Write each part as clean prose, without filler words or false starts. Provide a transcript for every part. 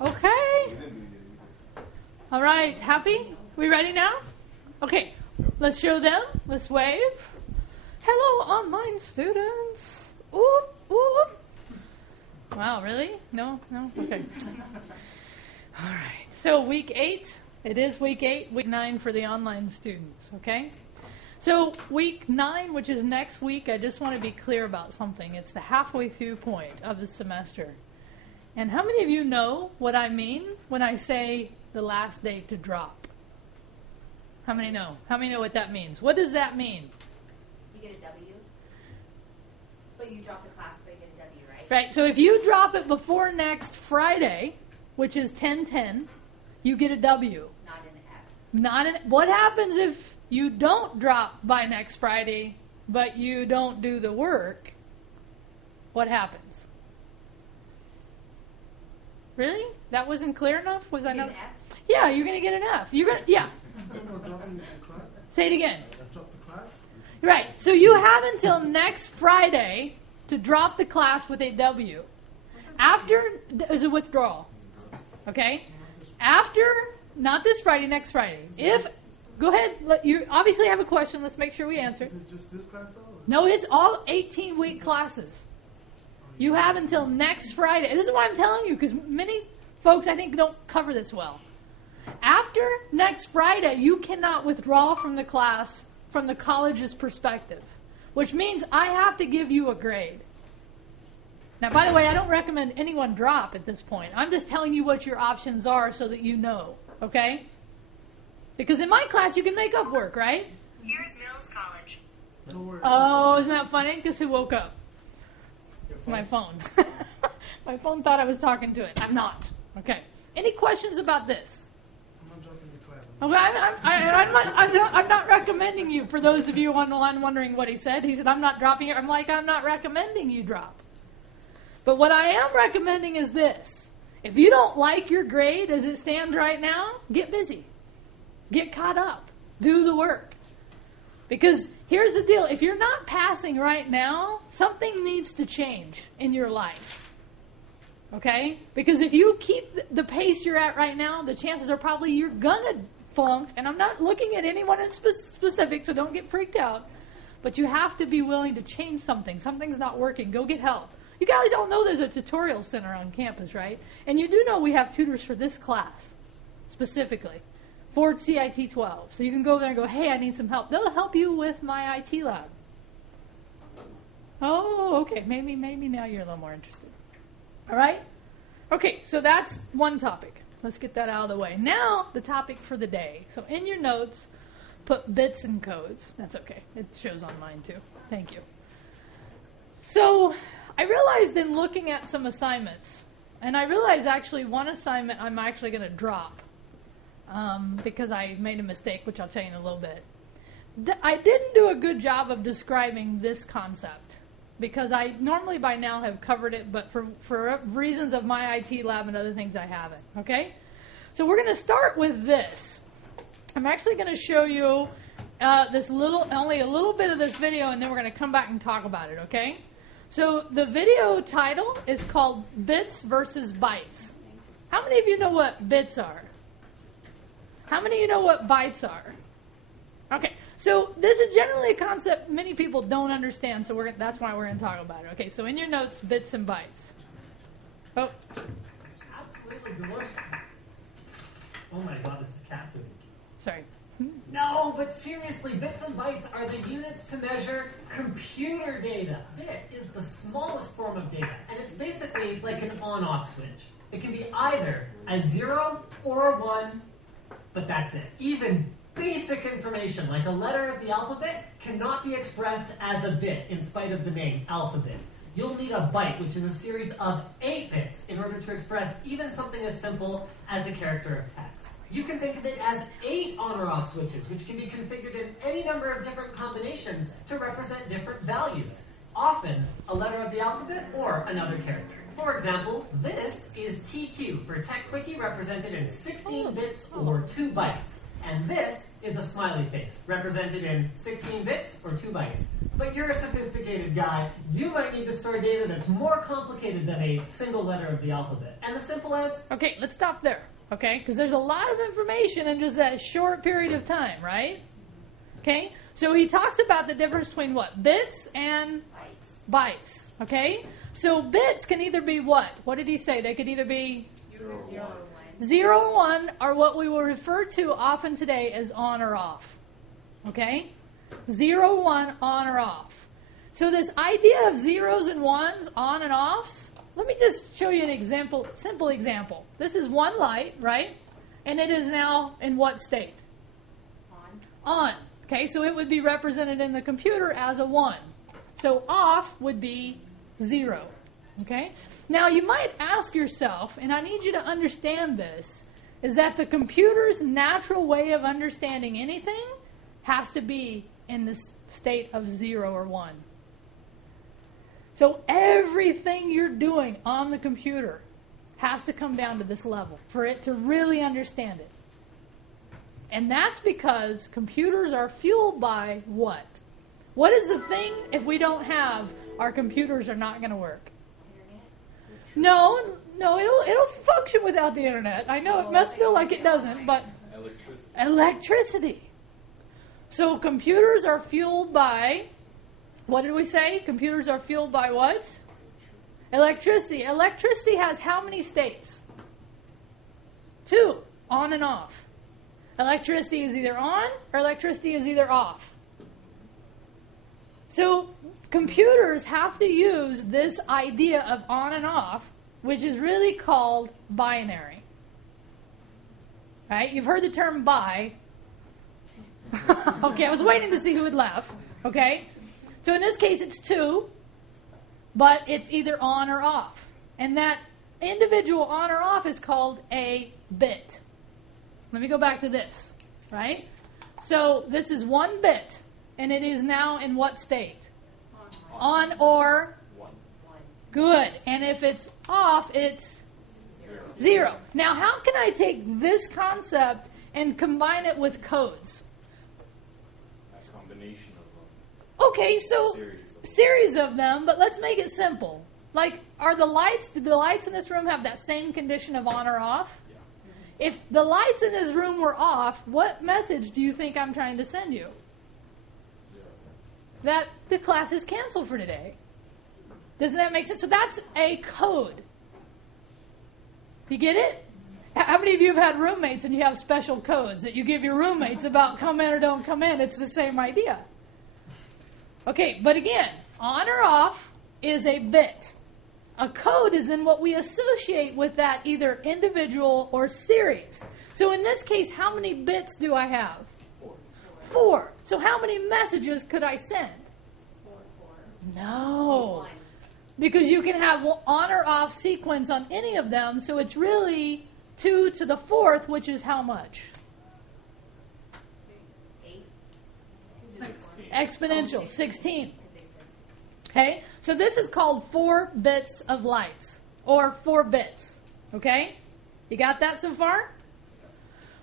Okay. All right, happy? We ready now? Okay, let's show them. Let's wave. Hello, online students. Oop, oop. Wow, really? No? Okay. All right. So week 8. It is week 8, week 9 for the online students, okay? So week 9, which is next week, I just want to be clear about something. It's the halfway through point of the semester. And how many of you know what I mean when I say the last day to drop? How many know? How many know what that means? What does that mean? You get a W. But you drop the class, but you get a W, right? Right. So if you drop it before next Friday, which is 10/10, you get a W. Not an F. Not an. What happens if you don't drop by next Friday, but you don't do the work? What happens? Really? That wasn't clear enough? Was I not? An F? Yeah, you're gonna get an F. You're gonna. Yeah. Say it again. Drop the class? Right. So you have until next Friday to drop the class with a W. After is a withdrawal. Okay? After, not this Friday, next Friday. If, go ahead, you obviously have a question. Let's make sure we answer. Is it just this class though? No, it's all 18-week classes. You have until next Friday. This is why I'm telling you, because many folks, I think, don't cover this well. After next Friday, you cannot withdraw from the class from the college's perspective, which means I have to give you a grade. Now, by the way, I don't recommend anyone drop at this point. I'm just telling you what your options are so that you know, okay? Because in my class, you can make up work, right? Here's Mills College. Don't worry. Oh, isn't that funny? Guess who woke up? My phone. My phone thought I was talking to it. I'm not. Okay. Any questions about this? I'm not dropping the class. Okay, I'm not recommending you. For those of you on the line wondering what he said, he said, I'm not dropping it. I'm like, I'm not recommending you drop. But what I am recommending is this. If you don't like your grade as it stands right now, get busy. Get caught up. Do the work. Because here's the deal. If you're not passing right now, something needs to change in your life. Okay? Because if you keep the pace you're at right now, the chances are probably you're going to flunk. And I'm not looking at anyone in specific, so don't get freaked out. But you have to be willing to change something. Something's not working. Go get help. You guys all know there's a tutorial center on campus, right? And you do know we have tutors for this class, specifically, for CIT-12. So you can go there and go, hey, I need some help. They'll help you with my IT lab. Oh, okay. Maybe now you're a little more interested. All right? Okay, so that's one topic. Let's get that out of the way. Now, the topic for the day. So in your notes, put bits and codes. That's okay. It shows on mine, too. Thank you. So I realized in looking at some assignments, and I realized actually one assignment I'm actually going to drop because I made a mistake, which I'll tell you in a little bit. I didn't do a good job of describing this concept because I normally by now have covered it, but for reasons of my IT lab and other things I haven't. Okay? So we're going to start with this. I'm actually going to show you only a little bit of this video, and then we're going to come back and talk about it, okay? So the video title is called Bits versus Bytes. How many of you know what bits are? How many of you know what bytes are? Okay, so this is generally a concept many people don't understand, so that's why we're going to talk about it. Okay, so in your notes, bits and bytes. Oh. Absolutely. Oh my God, this is cat food. Sorry. No, but seriously, bits and bytes are the units to measure computer data. Bit is the smallest form of data, and it's basically like an on-off switch. It can be either a 0 or a 1, but that's it. Even basic information, like a letter of the alphabet, cannot be expressed as a bit in spite of the name, alphabet. You'll need a byte, which is a series of 8 bits, in order to express even something as simple as a character of text. You can think of it as 8 on or off switches, which can be configured in any number of different combinations to represent different values, often a letter of the alphabet or another character. For example, this is TQ for Tech Quickie, represented in 16 bits or 2 bytes. And this is a smiley face, represented in 16 bits or 2 bytes. But you're a sophisticated guy. You might need to store data that's more complicated than a single letter of the alphabet. And the simple answer... Okay, let's stop there, okay? Because there's a lot of information in just that short period of time, right? Okay? So he talks about the difference between what? Bits and bytes, okay? So bits can either be what? What did he say? They could either be 0 and 1 are what we will refer to often today as on or off. Okay? 0, 1, on or off. So this idea of zeros and ones, on and offs, let me just show you an example, simple example. This is one light, right? And it is now in what state? On. Okay, so it would be represented in the computer as a 1. So off would be 0. Okay? Now, you might ask yourself, and I need you to understand this, is that the computer's natural way of understanding anything has to be in the state of 0 or 1. So everything you're doing on the computer has to come down to this level for it to really understand it. And that's because computers are fueled by what? What is the thing if we don't have, our computers are not going to work? No, it'll function without the internet. I know it must feel like it doesn't, but electricity. So computers are fueled by, what did we say? Computers are fueled by what? Electricity. Electricity has how many states? 2, on and off. Electricity is either on or electricity is either off. So computers have to use this idea of on and off, which is really called binary. Right? You've heard the term bi. Okay, I was waiting to see who would laugh. Okay? So in this case it's 2, but it's either on or off. And that individual on or off is called a bit. Let me go back to this. Right? So this is 1 bit, and it is now in what state? On or? 1. Good. And if it's off, it's 0. Now, how can I take this concept and combine it with codes? That's a combination of Okay, so series of them, but let's make it simple. Like, do the lights in this room have that same condition of on or off? Yeah. If the lights in this room were off, what message do you think I'm trying to send you? 0. That the class is canceled for today. Doesn't that make sense? So that's a code. You get it? How many of you have had roommates and you have special codes that you give your roommates about come in or don't come in? It's the same idea. Okay, but again, on or off is a bit. A code is then what we associate with that either individual or series. So in this case, how many bits do I have? 4. So how many messages could I send? 4. No. 1. Because you can have on or off sequence on any of them, so it's really 2 to the 4th, which is how much? 8. 16. Exponential, 16. Okay? So this is called 4 bits of lights, or 4 bits. Okay? You got that so far?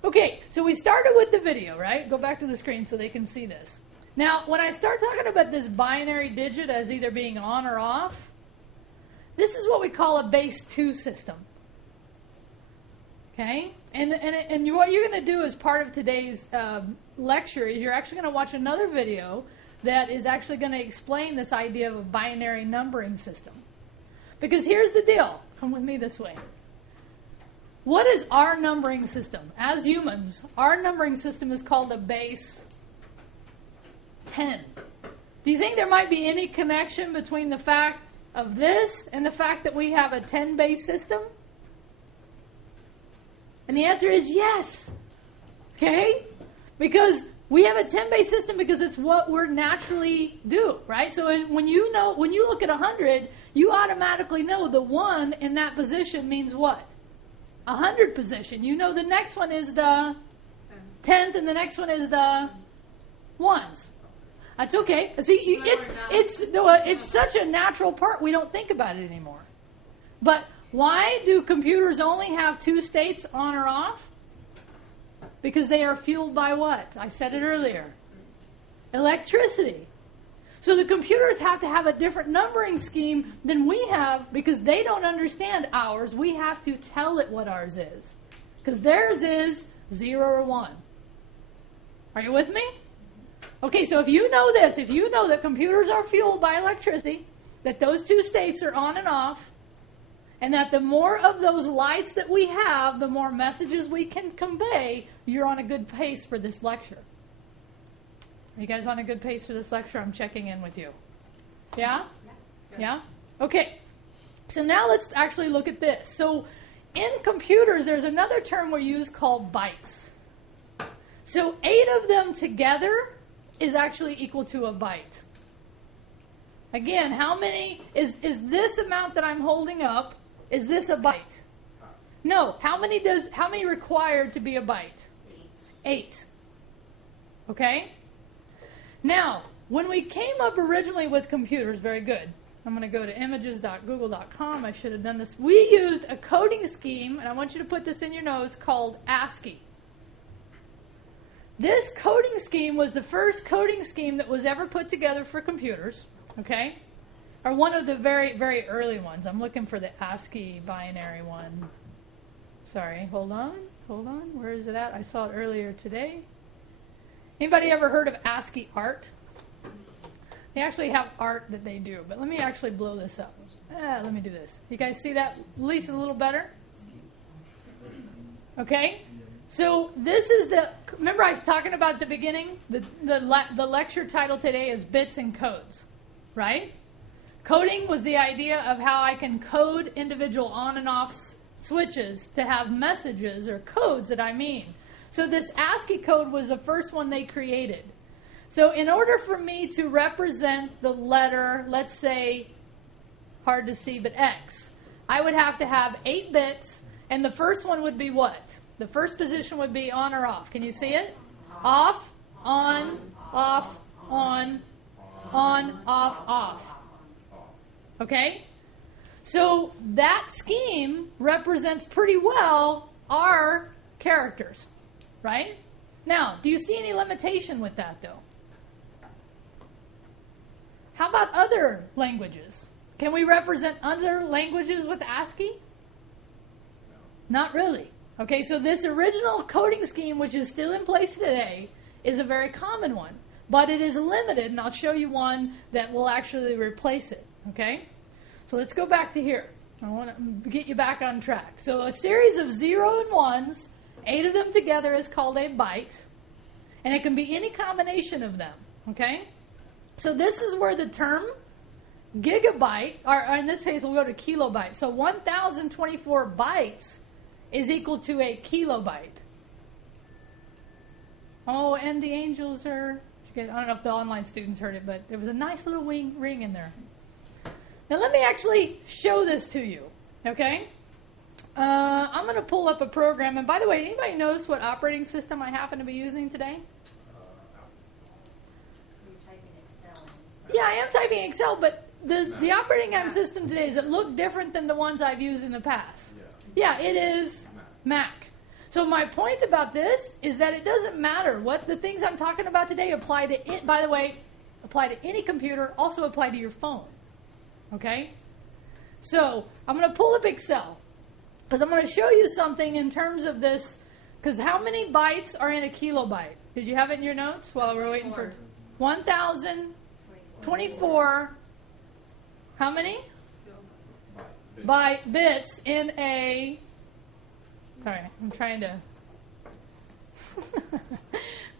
Okay, so we started with the video, right? Go back to the screen so they can see this. Now, when I start talking about this binary digit as either being on or off, this is what we call a base 2 system. Okay? And what you're going to do as part of today's lecture is you're actually going to watch another video that is actually going to explain this idea of a binary numbering system. Because here's the deal. Come with me this way. What is our numbering system? As humans, our numbering system is called a base 10. Do you think there might be any connection between the fact of this and the fact that we have a 10 base system? And the answer is yes. Okay? Because we have a 10 base system because it's what we're naturally do, right? So when you look at 100, you automatically know the 1 in that position means what? 100 position. You know the next one is the 10th and the next one is the 1s. That's okay. See, it's such a natural part we don't think about it anymore. But why do computers only have 2 states, on or off? because they are fueled by what? I said it earlier. Electricity. So the computers have to have a different numbering scheme than we have because they don't understand ours. We have to tell it what ours is. Because theirs is 0 or 1. Are you with me? Okay, so if you know this, if you know that computers are fueled by electricity, that those two states are on and off, and that the more of those lights that we have, the more messages we can convey, you're on a good pace for this lecture. Are you guys on a good pace for this lecture? I'm checking in with you. Yeah? Yeah? Okay. So now let's actually look at this. So in computers, there's another term we use called bytes. So 8 of them together is actually equal to a byte. Again, how many is this amount that I'm holding up? Is this a byte? No. How many required to be a byte? 8. Okay? Now, when we came up originally with computers, very good. I'm going to go to images.google.com. I should have done this. We used a coding scheme, and I want you to put this in your notes, called ASCII. This coding scheme was the first coding scheme that was ever put together for computers, okay? Or one of the very, very early ones. I'm looking for the ASCII binary one. Sorry, hold on. Where is it at? I saw it earlier today. Anybody ever heard of ASCII art? They actually have art that they do, but let me actually blow this up. Let me do this. You guys see that at least a little better? Okay? So this is remember I was talking about at the beginning? The lecture title today is Bits and Codes, right? Coding was the idea of how I can code individual on and off switches to have messages or codes that I mean. So this ASCII code was the first one they created. So in order for me to represent the letter, let's say, hard to see, but X, I would have to have 8 bits, and the first one would be what? The first position would be on or off. Can you see it? Off, on, off, on, off, off. Okay? So that scheme represents pretty well our characters, right? Now, do you see any limitation with that, though? How about other languages? Can we represent other languages with ASCII? Not really. Okay, so this original coding scheme, which is still in place today, is a very common one. But it is limited, and I'll show you one that will actually replace it. Okay? So let's go back to here. I want to get you back on track. So a series of 0 and 1s, 8 of them together is called a byte. And it can be any combination of them. Okay? So this is where the term gigabyte, or in this case we'll go to kilobyte. So 1,024 bytes is equal to a kilobyte. Oh, and the angels are, I don't know if the online students heard it, but there was a nice little ring in there. Now let me actually show this to you, okay? I'm going to pull up a program, and by the way, anybody notice what operating system I happen to be using today? You're typing Excel. Yeah, I am typing Excel, but the operating system today, does it look different than the ones I've used in the past? Yeah, it is Mac. So my point about this is that it doesn't matter what the things I'm talking about today apply to, by the way, apply to any computer, also apply to your phone. Okay? So I'm going to pull up Excel because I'm going to show you something in terms of this, because how many bytes are in a kilobyte? Did you have it in your notes while we're waiting for 1,024? How many? Bits in a... Sorry, I'm trying to...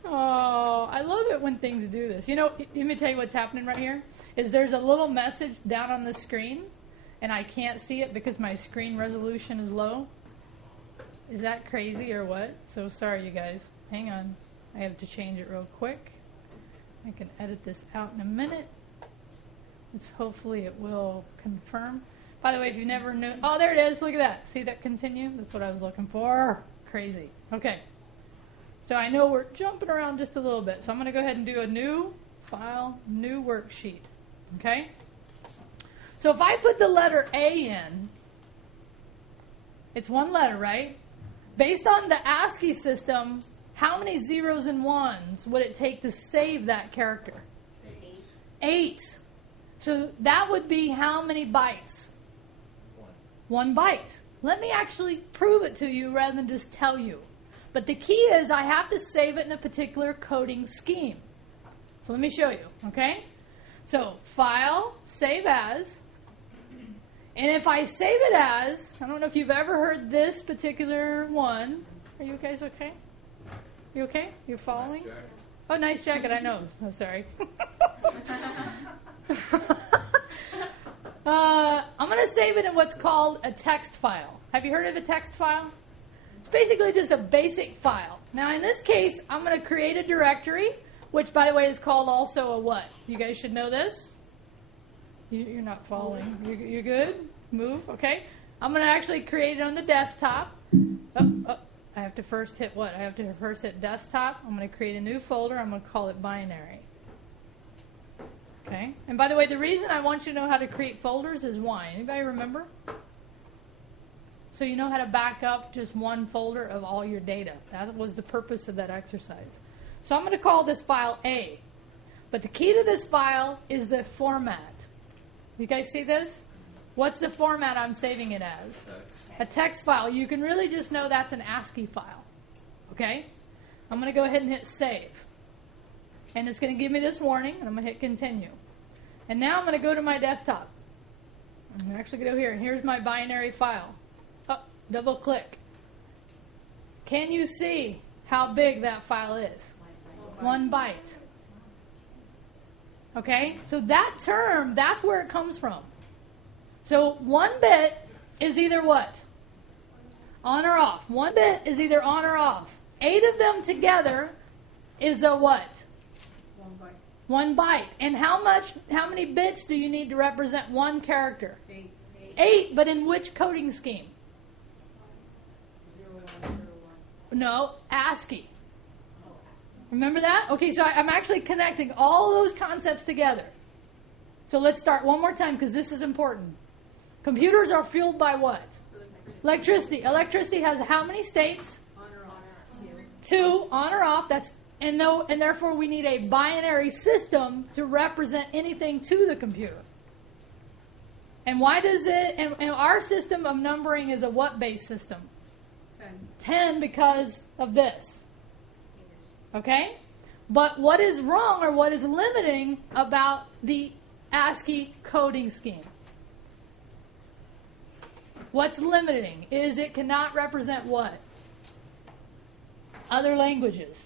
Oh, I love it when things do this. You know, let me tell you what's happening right here. Is there's a little message down on the screen, and I can't see it because my screen resolution is low. Is that crazy or what? So sorry, you guys. Hang on. I have to change it real quick. I can edit this out in a minute. Hopefully it will confirm. By the way, if you never knew... Oh, there it is. Look at that. See that continue? That's what I was looking for. Crazy. Okay. So I know we're jumping around just a little bit. So I'm going to go ahead and do a new file, new worksheet. Okay? So if I put the letter A in, it's one letter, right? Based on the ASCII system, how many zeros and ones would it take to save that character? 8. 8. So that would be how many bytes? 1. 1 byte. Let me actually prove it to you rather than just tell you. But the key is I have to save it in a particular coding scheme. So let me show you, okay? So File, Save As. And if I save it as, I don't know if you've ever heard this particular one. Are you guys okay? You okay? You following? Nice jacket. Oh, nice jacket, I know. Oh, sorry. I'm going to save it in what's called a text file. Have you heard of a text file? It's basically just a basic file. Now, in this case, I'm going to create a directory, which, by the way, is called also a what? You guys should know this. You're not following. You're good? Move, okay. I'm going to actually create it on the desktop. Oh, I have to first hit what? I have to first hit desktop. I'm going to create a new folder. I'm going to call it binary. Okay. And by the way, the reason I want you to know how to create folders is why. Anybody remember? So you know how to back up just one folder of all your data. That was the purpose of that exercise. So I'm going to call this file A. But the key to this file is the format. You guys see this? What's the format I'm saving it as? Text. A text file. You can really just know that's an ASCII file. Okay? I'm going to go ahead and hit save. And it's going to give me this warning, and I'm going to hit continue. And now I'm going to go to my desktop. I'm actually going to go here, and here's my binary file. Oh, double click. Can you see how big that file is? 1 byte. Okay? So that term, that's where it comes from. So 1 bit is either what? On or off. 1 bit is either on or off. 8 of them together is a what? 1 byte. And how many bits do you need to represent one character? 8. 8, but in which coding scheme? 0, 1, 0, 1. No, ASCII. Oh, Remember that? Okay, so I'm actually connecting all those concepts together. So let's start one more time because this is important. Computers are fueled by what? Electricity. Electricity has how many states? On or off. 2, on or off. And therefore we need a binary system to represent anything to the computer. And why does it? And our system of numbering is a what-based system? 10 because of this. Okay? But what is wrong or what is limiting about the ASCII coding scheme? What's limiting is it cannot represent what? Other languages.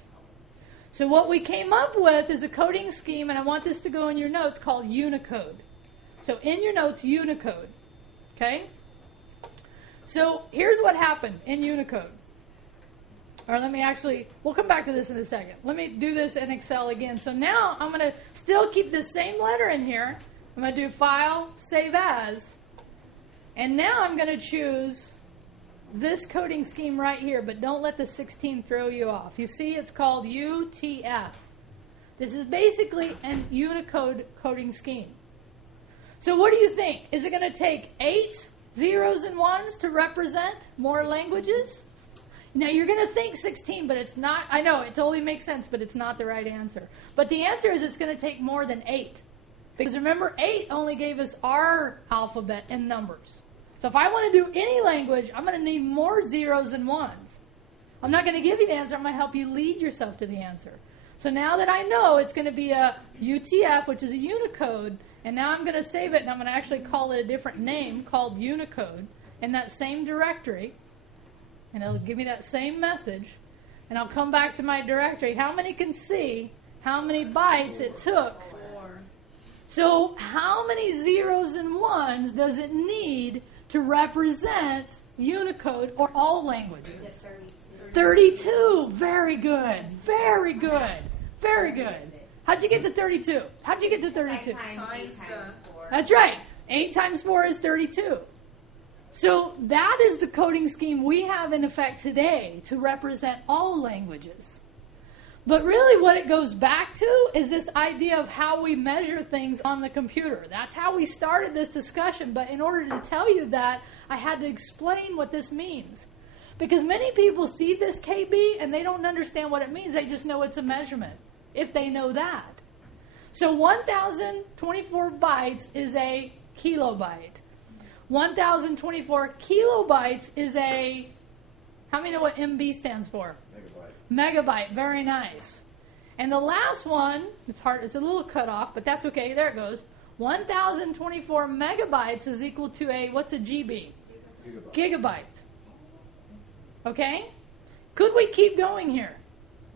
So what we came up with is a coding scheme, and I want this to go in your notes, called Unicode. So in your notes, Unicode. Okay? So here's what happened in Unicode. Or we'll come back to this in a second. Let me do this in Excel again. So now I'm going to still keep the same letter in here. I'm going to do File, Save As. And now I'm going to choose this coding scheme right here, but don't let the 16 throw you off. You see it's called UTF. This is basically an Unicode coding scheme. So what do you think? Is it going to take 8 zeros and ones to represent more languages? Now you're going to think 16, but it's not. I know, it totally makes sense, but it's not the right answer. But the answer is it's going to take more than 8. Because remember, 8 only gave us our alphabet and numbers. So if I want to do any language, I'm going to need more zeros and ones. I'm not going to give you the answer. I'm going to help you lead yourself to the answer. So now that I know it's going to be a UTF, which is a Unicode, and now I'm going to save it, and I'm going to actually call it a different name called Unicode in that same directory, and it'll give me that same message, and I'll come back to my directory. How many can see how many bytes it took? 4. So how many zeros and ones does it need to represent Unicode or all languages? 32. 32. Very good. Very good. Very good. How'd you get to 32? How'd you get to 32? 8 times 4. That's right. 8 times 4 is 32. So that is the coding scheme we have in effect today to represent all languages. But really what it goes back to is this idea of how we measure things on the computer. That's how we started this discussion. But in order to tell you that, I had to explain what this means. Because many people see this KB and they don't understand what it means. They just know it's a measurement, if they know that. So 1,024 bytes is a kilobyte. 1,024 kilobytes is a, how many know what MB stands for? Megabyte. Very nice. And the last one, it's hard, it's a little cut off, but that's okay. There it goes. 1,024 megabytes is equal to a, what's a GB? Gigabyte. Okay? Could we keep going here?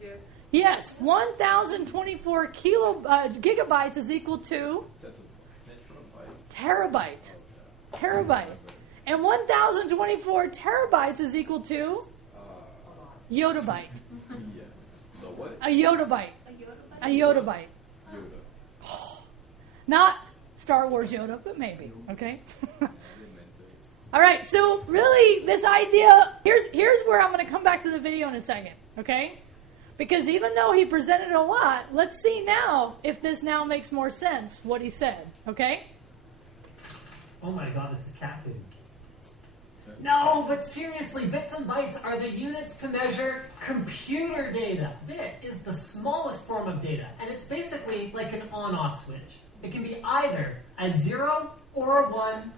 Yes. Yes. 1,024 gigabytes is equal to terabyte. Terabyte. And 1,024 terabytes is equal to yottabyte. The what? A yottabyte. A Yoda bite? A yottabyte. Not Star Wars Yoda, but maybe. Okay? All right, so really this idea, here's where I'm going to come back to the video in a second, okay? Because even though he presented it a lot, let's see now if this now makes more sense, what he said, okay? Oh my god, this is cat food. No, but seriously, bits and bytes are the units to measure computer data. Bit is the smallest form of data, and it's basically like an on-off switch. It can be either a 0 or a 1,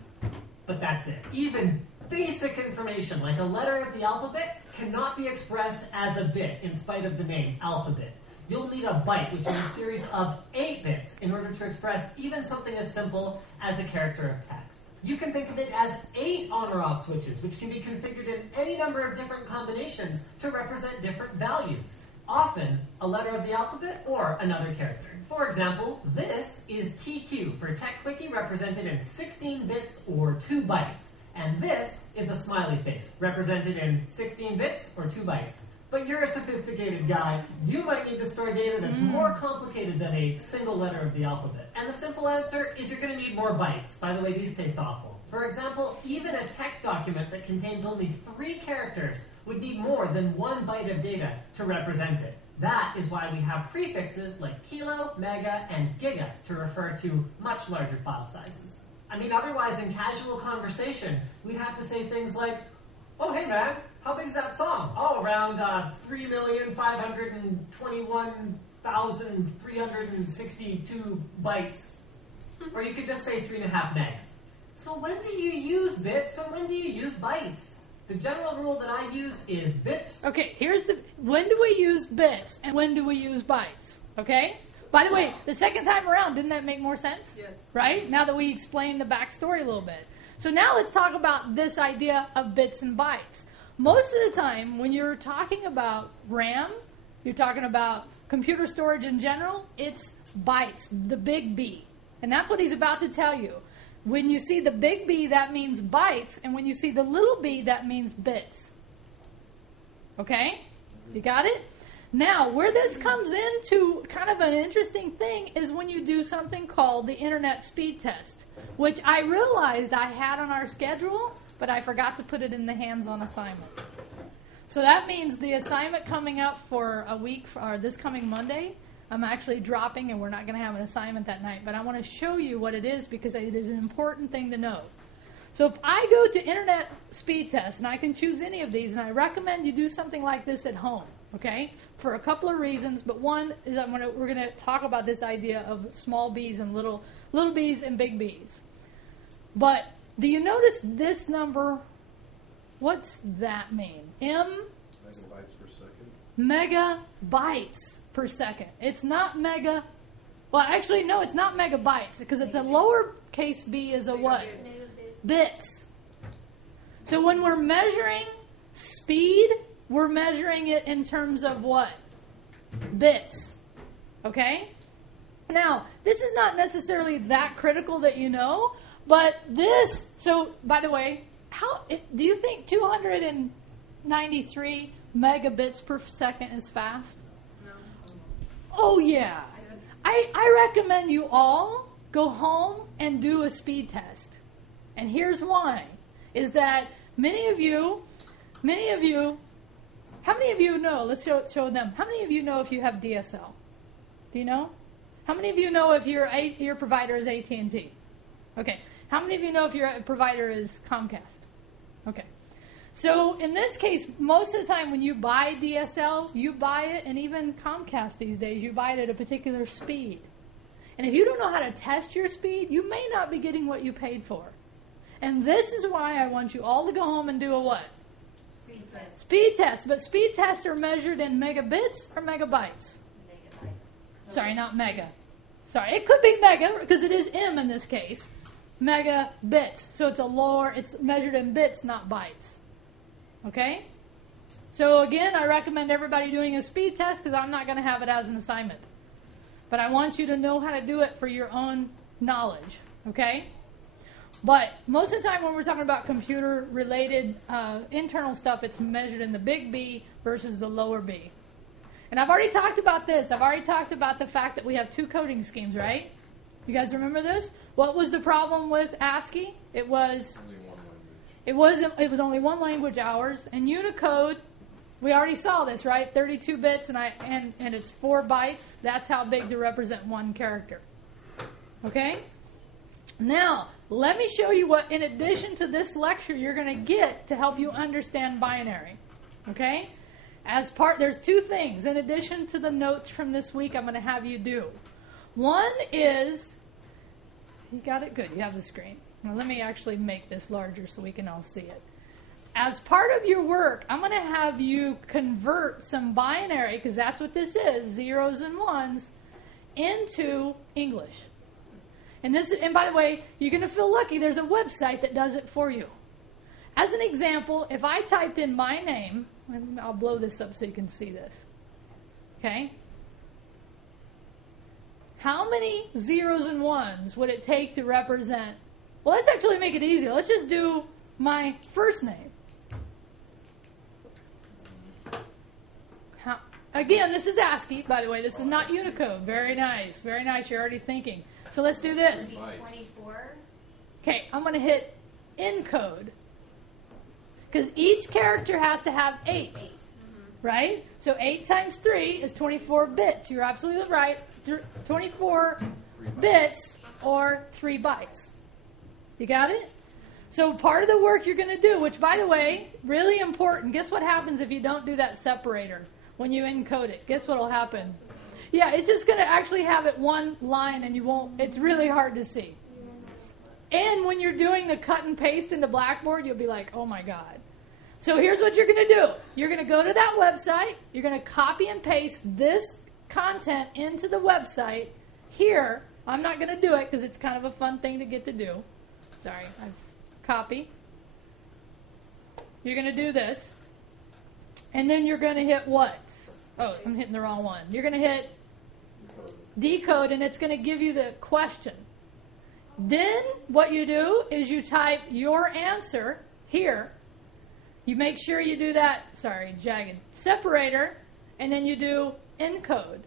but that's it. Even basic information, like a letter of the alphabet, cannot be expressed as a bit in spite of the name, alphabet. You'll need a byte, which is a series of 8 bits, in order to express even something as simple as a character of text. You can think of it as 8 on or off switches, which can be configured in any number of different combinations to represent different values. Often, a letter of the alphabet or another character. For example, this is TQ for Tech Quickie, represented in 16 bits or 2 bytes. And this is a smiley face, represented in 16 bits or 2 bytes. But you're a sophisticated guy. You might need to store data that's more complicated than a single letter of the alphabet. And the simple answer is you're going to need more bytes. By the way, these taste awful. For example, even a text document that contains only 3 characters would need more than 1 byte of data to represent it. That is why we have prefixes like kilo, mega, and giga to refer to much larger file sizes. I mean, otherwise in casual conversation, we'd have to say things like, oh, hey man, how big is that song? Oh, around 3,521,362 bytes. Or you could just say 3.5 megs. So when do you use bits and when do you use bytes? The general rule that I use is bits. Okay, when do we use bits and when do we use bytes? Okay? By the way, the second time around, didn't that make more sense? Yes. Right? Now that we explained the backstory a little bit. So now let's talk about this idea of bits and bytes. Most of the time, when you're talking about RAM, you're talking about computer storage in general, it's bytes, the big B. And that's what he's about to tell you. When you see the big B, that means bytes, and when you see the little b, that means bits. Okay? You got it? Now, where this comes into kind of an interesting thing is when you do something called the Internet Speed Test, which I realized I had on our schedule, but I forgot to put it in the hands-on assignment. So that means the assignment coming up for a week, or this coming Monday, I'm actually dropping, and we're not going to have an assignment that night. But I want to show you what it is because it is an important thing to know. So if I go to Internet Speed Test, and I can choose any of these, and I recommend you do something like this at home, okay, for a couple of reasons. But one is we're going to talk about this idea of small b's and little b's and big b's. But do you notice this number? What's that mean? Megabytes per second. Megabytes per second. It's not mega. Well, actually, no, it's not megabytes because it's a lowercase b is a what? Bits. So when we're measuring speed, we're measuring it in terms of what? Bits. Okay? Now, this is not necessarily that critical that you know, but this, so by the way, do you think 293 megabits per second is fast? No. Oh, yeah. I recommend you all go home and do a speed test. And here's why. Is that many of you, how many of you know, let's show them, how many of you know if you have DSL? Do you know? How many of you know if your provider is AT&T? Okay. How many of you know if your provider is Comcast? Okay. So in this case, most of the time when you buy DSL, you buy it, and even Comcast these days, you buy it at a particular speed. And if you don't know how to test your speed, you may not be getting what you paid for. And this is why I want you all to go home and do a what? Speed test. Speed test. But speed tests are measured in megabits or megabytes? Megabytes. Sorry, not mega. Sorry, it could be mega because it is M in this case. Megabits. So it's measured in bits, not bytes. Okay? So again, I recommend everybody doing a speed test because I'm not going to have it as an assignment. But I want you to know how to do it for your own knowledge. Okay? But most of the time when we're talking about computer-related internal stuff, it's measured in the big B versus the lower B. And I've already talked about this. I've already talked about the fact that we have two coding schemes, right? You guys remember this? What was the problem with ASCII? It was Only one language. it was only one language, ours. And Unicode, we already saw this, right? 32 bits and it's 4 bytes. That's how big to represent one character. Okay? Now, let me show you what, in addition to this lecture, you're going to get to help you understand binary. Okay? There's 2 things. In addition to the notes from this week, I'm going to have you do. One is, you got it? Good. You have the screen. Now, let me actually make this larger so we can all see it. As part of your work, I'm going to have you convert some binary, because that's what this is, zeros and ones, into English. And by the way, you're going to feel lucky. There's a website that does it for you. As an example, if I typed in my name, I'll blow this up so you can see this. Okay? How many zeros and ones would it take to represent? Well, let's actually make it easier. Let's just do my first name. Again, this is ASCII, by the way. This is not Unicode. Very nice. Very nice. You're already thinking. So let's do this. 24. Okay, I'm going to hit encode. Because each character has to have 8. 8. Right? So 8 times 3 is 24 bits. You're absolutely right. 24 bits or 3 bytes. You got it? So part of the work you're going to do, which by the way, really important. Guess what happens if you don't do that separator when you encode it? Guess what will happen? Yeah, it's just going to actually have it one line and you won't, it's really hard to see. And when you're doing the cut and paste into Blackboard, you'll be like, oh my God. So here's what you're going to do. You're going to go to that website. You're going to copy and paste this content into the website here. I'm not going to do it because it's kind of a fun thing to get to do. Sorry. Copy. You're going to do this. And then you're going to hit what? Oh, I'm hitting the wrong one. You're going to hit decode, and it's going to give you the question. Then what you do is you type your answer here. You make sure you do that, jagged, separator, and then you do encode.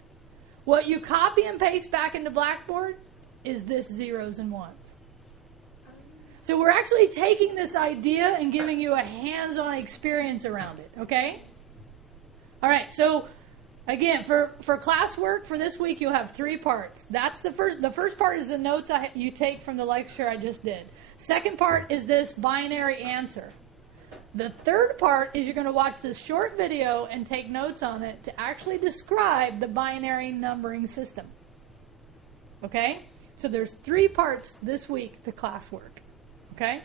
What you copy and paste back into Blackboard is this zeros and ones. So we're actually taking this idea and giving you a hands-on experience around it, okay? All right, so again, for classwork for this week, you'll have 3 parts. That's the first. The first part is the notes you take from the lecture I just did. Second part is this binary answer. The third part is you're going to watch this short video and take notes on it to actually describe the binary numbering system. Okay? So there's 3 parts this week to classwork. Okay?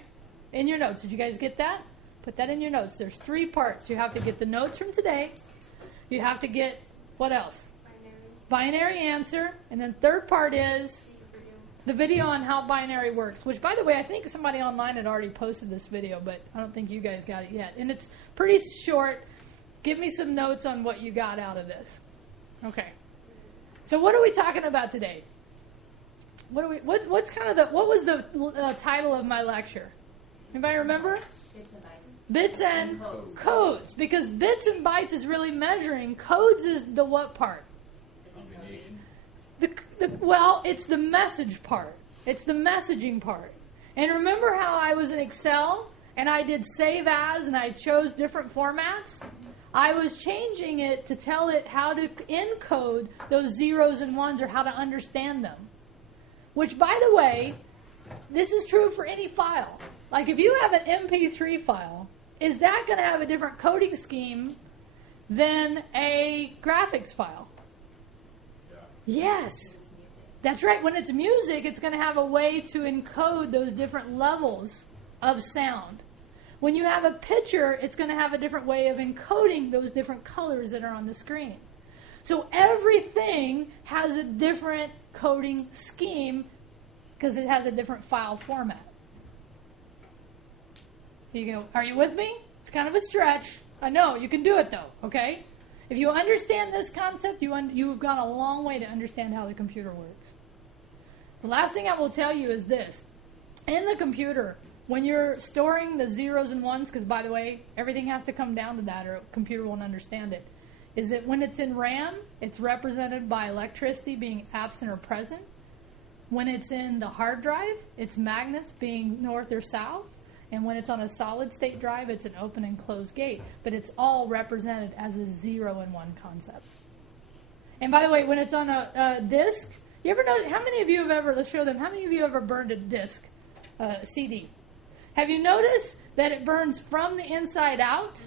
In your notes. Did you guys get that? Put that in your notes. There's 3 parts. You have to get the notes from today. You have to get, what else? Binary answer. And then third part is the video on how binary works. Which, by the way, I think somebody online had already posted this video, but I don't think you guys got it yet. And it's pretty short. Give me some notes on what you got out of this. Okay. So what are we talking about today? What was the title of my lecture? Anybody remember? Bits and codes. Because bits and bytes is really measuring. Codes is the what part? It's the message part. It's the messaging part. And remember how I was in Excel and I did save as and I chose different formats? I was changing it to tell it how to encode those zeros and ones or how to understand them. Which, by the way, this is true for any file. Like if you have an MP3 file, is that going to have a different coding scheme than a graphics file? Yes. That's right. When it's music, it's going to have a way to encode those different levels of sound. When you have a picture, it's going to have a different way of encoding those different colors that are on the screen. So everything has a different coding scheme because it has a different file format. You go, are you with me? It's kind of a stretch. I know, you can do it though, okay? If you understand this concept, you've gone a long way to understand how the computer works. The last thing I will tell you is this. In the computer, when you're storing the zeros and ones, because by the way, everything has to come down to that or a computer won't understand it, is that when it's in RAM, it's represented by electricity being absent or present. When it's in the hard drive, it's magnets being north or south. And when it's on a solid state drive, it's an open and closed gate. But it's all represented as a 0 and 1 concept. And by the way, when it's on a disk, you ever know, how many of you have ever, let's show them, how many of you ever burned a disk, CD? Have you noticed that it burns from the inside out?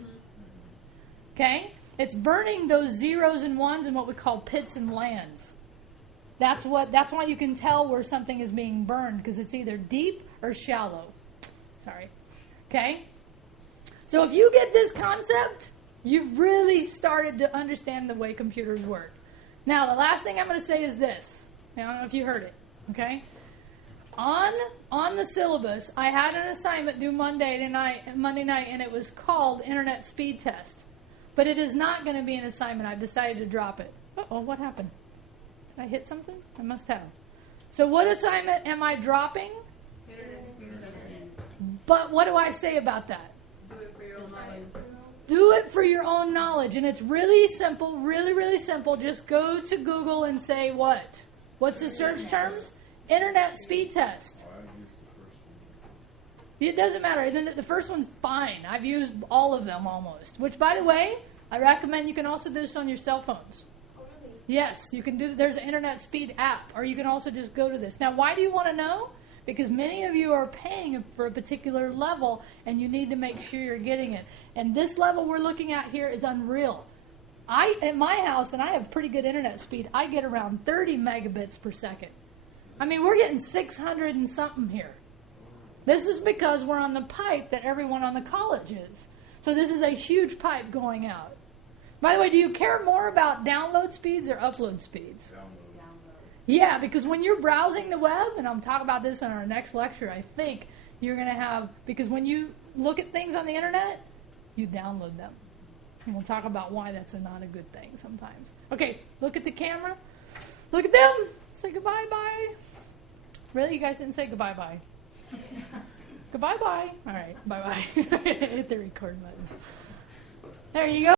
Okay? It's burning those zeros and ones in what we call pits and lands. That's why you can tell where something is being burned, because it's either deep or shallow. Sorry. Okay? So if you get this concept, you've really started to understand the way computers work. Now, the last thing I'm going to say is this. I don't know if you heard it. Okay? On the syllabus, I had an assignment due Monday night, and it was called Internet Speed Test. But it is not going to be an assignment. I've decided to drop it. Uh-oh, what happened? Did I hit something? I must have. So what assignment am I dropping? But what do I say about that? Do it for your own mind. Do it for your own knowledge. And it's really simple, really, really simple. Just go to Google and say what? What's the search terms? Internet speed test. It doesn't matter. The first one's fine. I've used all of them almost. Which, by the way, I recommend you can also do this on your cell phones. Oh, really? Yes, you can do. There's an Internet Speed app, or you can also just go to this. Now, why do you want to know? Because many of you are paying for a particular level, and you need to make sure you're getting it. And this level we're looking at here is unreal. At my house, and I have pretty good internet speed, I get around 30 megabits per second. I mean, we're getting 600 and something here. This is because we're on the pipe that everyone on the college is. So this is a huge pipe going out. By the way, do you care more about download speeds or upload speeds? Download. Yeah, because when you're browsing the web, and I'll talk about this in our next lecture, I think you're going to have, because when you look at things on the internet, you download them. And we'll talk about why that's not a good thing sometimes. Okay, look at the camera. Look at them. Say goodbye-bye. Really? You guys didn't say goodbye-bye? Goodbye-bye. All right, bye-bye. Hit the record button. There you go.